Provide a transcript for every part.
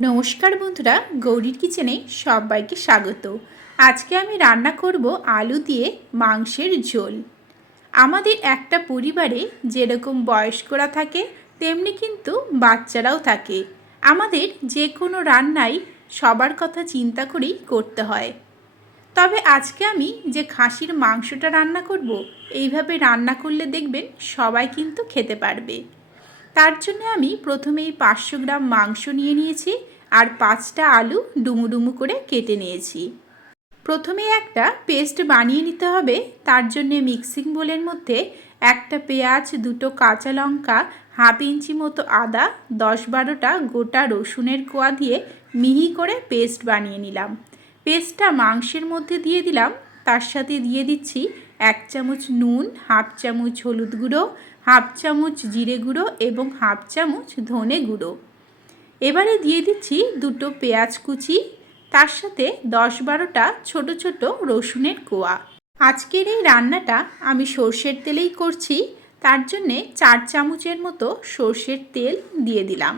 নমস্কার বন্ধুরা, গৌরীর কিচেনে সবাইকে স্বাগত। আজকে আমি রান্না করব আলু দিয়ে মাংসের ঝোল। আমাদের একটা পরিবারে যেরকম বয়স্করা থাকে, তেমনি কিন্তু বাচ্চারাও থাকে। আমাদের যে কোনো রান্নাই সবার কথা চিন্তা করেই করতে হয়। তবে আজকে আমি যে খাসির মাংসটা রান্না করব, এইভাবে রান্না করলে দেখবেন সবাই কিন্তু খেতে পারবে। তার জন্য আমি প্রথমেই পাঁচশো গ্রাম মাংস নিয়ে নিয়েছি আর পাঁচটা আলু ডুমু ডুমু করে কেটে নিয়েছি। প্রথমে একটা পেস্ট বানিয়ে নিতে হবে। তার জন্য মিক্সিং বোলের মধ্যে একটা পেঁয়াজ, দুটো কাঁচা লঙ্কা, হাফ ইঞ্চি মতো আদা, দশ বারোটা গোটা রসুনের কোয়া দিয়ে মিহি করে পেস্ট বানিয়ে নিলাম। পেস্টটা মাংসের মধ্যে দিয়ে দিলাম। তার সাথে দিয়ে দিচ্ছি এক চামচ নুন, হাফ চামচ হলুদ গুঁড়ো, হাফ চামচ জিরে গুঁড়ো এবং হাফ চামচ ধনে গুঁড়ো। এবারে দিয়ে দিচ্ছি দুটো পেঁয়াজ কুচি, তার সাথে দশ বারোটা ছোট ছোট রসুনের কোয়া। আজকের এই রান্নাটা আমি সর্ষের তেলেই করছি, তার জন্যে চার চামচের মতো সর্ষের তেল দিয়ে দিলাম।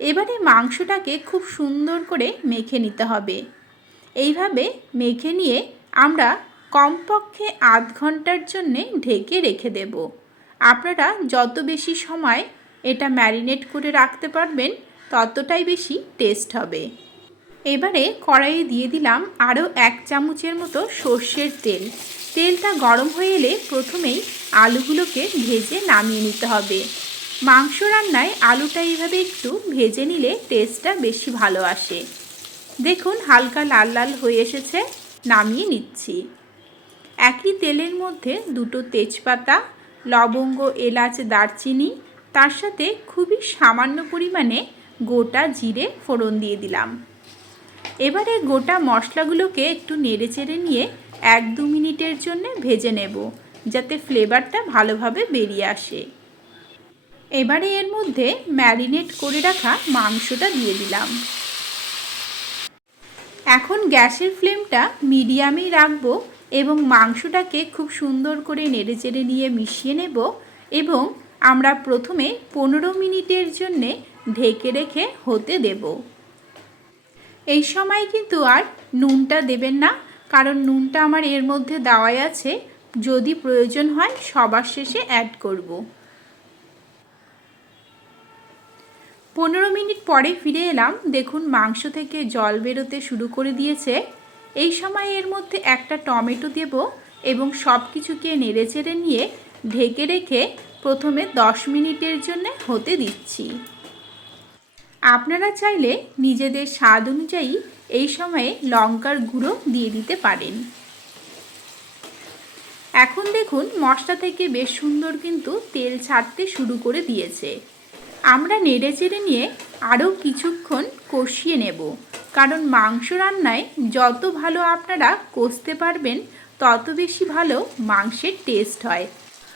এবারে মাংসটাকে খুব সুন্দর করে মেখে নিতে হবে। এইভাবে মেখে নিয়ে আমরা কমপক্ষে আধ ঘণ্টার জন্যে ঢেকে রেখে দেব। আপনারা যত বেশি সময় এটা ম্যারিনেট করে রাখতে পারবেন, ততটাই বেশি টেস্ট হবে। এবারে কড়াইয়ে দিয়ে দিলাম আরও এক চামচের মতো সর্ষের তেল। তেলটা গরম হয়ে এলে প্রথমেই আলুগুলোকে ভেজে নামিয়ে নিতে হবে। মাংস রান্নায় আলুটা এইভাবে একটু ভেজে নিলে টেস্টটা বেশি ভালো আসে। দেখুন হালকা লাল লাল হয়ে এসেছে, নামিয়ে নিচ্ছি। একই তেলের মধ্যে দুটো তেজপাতা, লবঙ্গ, এলাচ, দারচিনি, তার সাথে খুবই সামান্য পরিমাণে গোটা জিরে ফোড়ন দিয়ে দিলাম। এবারে গোটা মশলাগুলোকে একটু নেড়ে চেড়ে নিয়ে এক দু মিনিটের জন্য ভেজে নেব, যাতে ফ্লেভারটা ভালোভাবে বেরিয়ে আসে। এবারে এর মধ্যে ম্যারিনেট করে রাখা মাংসটা দিয়ে দিলাম। এখন গ্যাসের ফ্লেমটা মিডিয়ামেই রাখব এবং মাংসটাকে খুব সুন্দর করে নেড়ে চেড়ে নিয়ে মিশিয়ে নেব এবং আমরা প্রথমে পনেরো মিনিটের জন্যে ঢেকে রেখে হতে দেব। এই সময় কিন্তু আর নুনটা দেবেন না, কারণ নুনটা আমার এর মধ্যে দেওয়াই আছে। যদি প্রয়োজন হয় সবার শেষে অ্যাড করব। পনেরো মিনিট পরে ফিরে এলাম। দেখুন মাংস থেকে জল বেরোতে শুরু করে দিয়েছে। এই সময় এর মধ্যে একটা টমেটো দেব এবং সব কিছুকে নেড়ে চেড়ে নিয়ে ঢেকে রেখে প্রথমে দশ মিনিটের জন্য হতে দিচ্ছি। আপনারা চাইলে নিজেদের স্বাদ অনুযায়ী এই সময়ে লঙ্কার গুঁড়ো দিয়ে দিতে পারেন। এখন দেখুন মশলা থেকে বেশ সুন্দর কিন্তু তেল ছাড়তে শুরু করে দিয়েছে। আমরা নেড়ে চেড়ে নিয়ে আরও কিছুক্ষণ কষিয়ে নেব। কারণ মাংস রান্নায় যত ভালো আপনারা কষতে পারবেন, তত বেশি ভালো মাংসের টেস্ট হয়।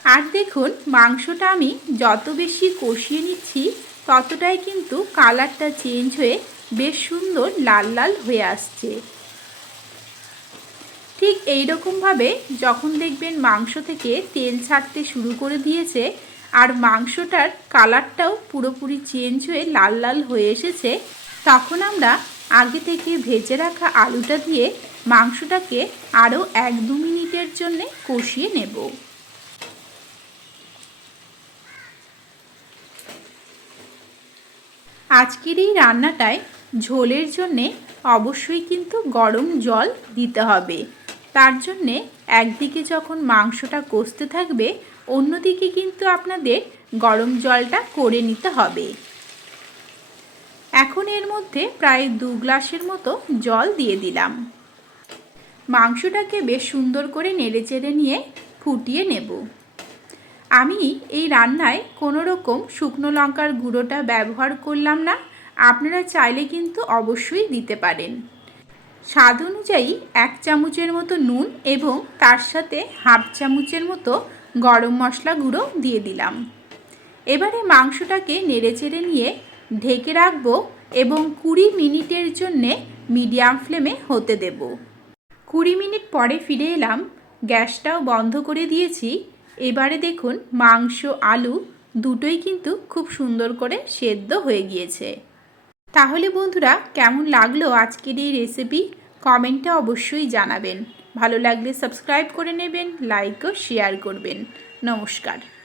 আর দেখুন, মাংসটা আমি যত বেশি কষিয়ে নিচ্ছি, ততটাই কিন্তু কালারটা চেঞ্জ হয়ে বেশ সুন্দর লাল লাল হয়ে আসছে। ঠিক এই রকমভাবে যখন দেখবেন মাংস থেকে তেল ছাড়তে শুরু করে দিয়েছে, আর মাংসটার কালারটাও পুরোপুরি চেঞ্জ হয়ে লাল লাল হয়ে এসেছে, তখন আমরা আগে থেকে ভেজে রাখা আলুটা দিয়ে মাংসটাকে আরও এক দু মিনিটের জন্য কষিয়ে নেব। আজকের এই রান্নাটায় ঝোলের জন্যে অবশ্যই কিন্তু গরম জল দিতে হবে। তার জন্যে একদিকে যখন মাংসটা কষতে থাকবে, অন্যদিকে কিন্তু আপনাদের গরম জলটা করে নিতে হবে। এখন এর মধ্যে প্রায় দু গ্লাসের মতো জল দিয়ে দিলাম। মাংসটাকে বেশ সুন্দর করে নেড়ে চেড়ে নিয়ে ফুটিয়ে নেব। আমি এই রান্নায় কোনো রকম শুকনো লঙ্কার গুঁড়োটা ব্যবহার করলাম না, আপনারা চাইলে কিন্তু অবশ্যই দিতে পারেন। স্বাদ অনুযায়ী এক চামচের মতো নুন এবং তার সাথে হাফ চামচের মতো গরম মশলা গুঁড়ো দিয়ে দিলাম। এবারে মাংসটাকে নেড়ে চেড়ে নিয়ে ঢেকে রাখব এবং কুড়ি মিনিটের জন্যে মিডিয়াম ফ্লেমে হতে দেব। কুড়ি মিনিট পরে ফিরে এলাম, গ্যাসটাও বন্ধ করে দিয়েছি। এবারে দেখুন, মাংস, আলু দুটোই কিন্তু খুব সুন্দর করে সেদ্ধ হয়ে গিয়েছে। তাহলে বন্ধুরা, কেমন লাগল আজকের এই রেসিপি কমেন্টে অবশ্যই জানাবেন। ভালো লাগলে সাবস্ক্রাইব করে নেবেন লাইক ও শেয়ার করবেন। নমস্কার।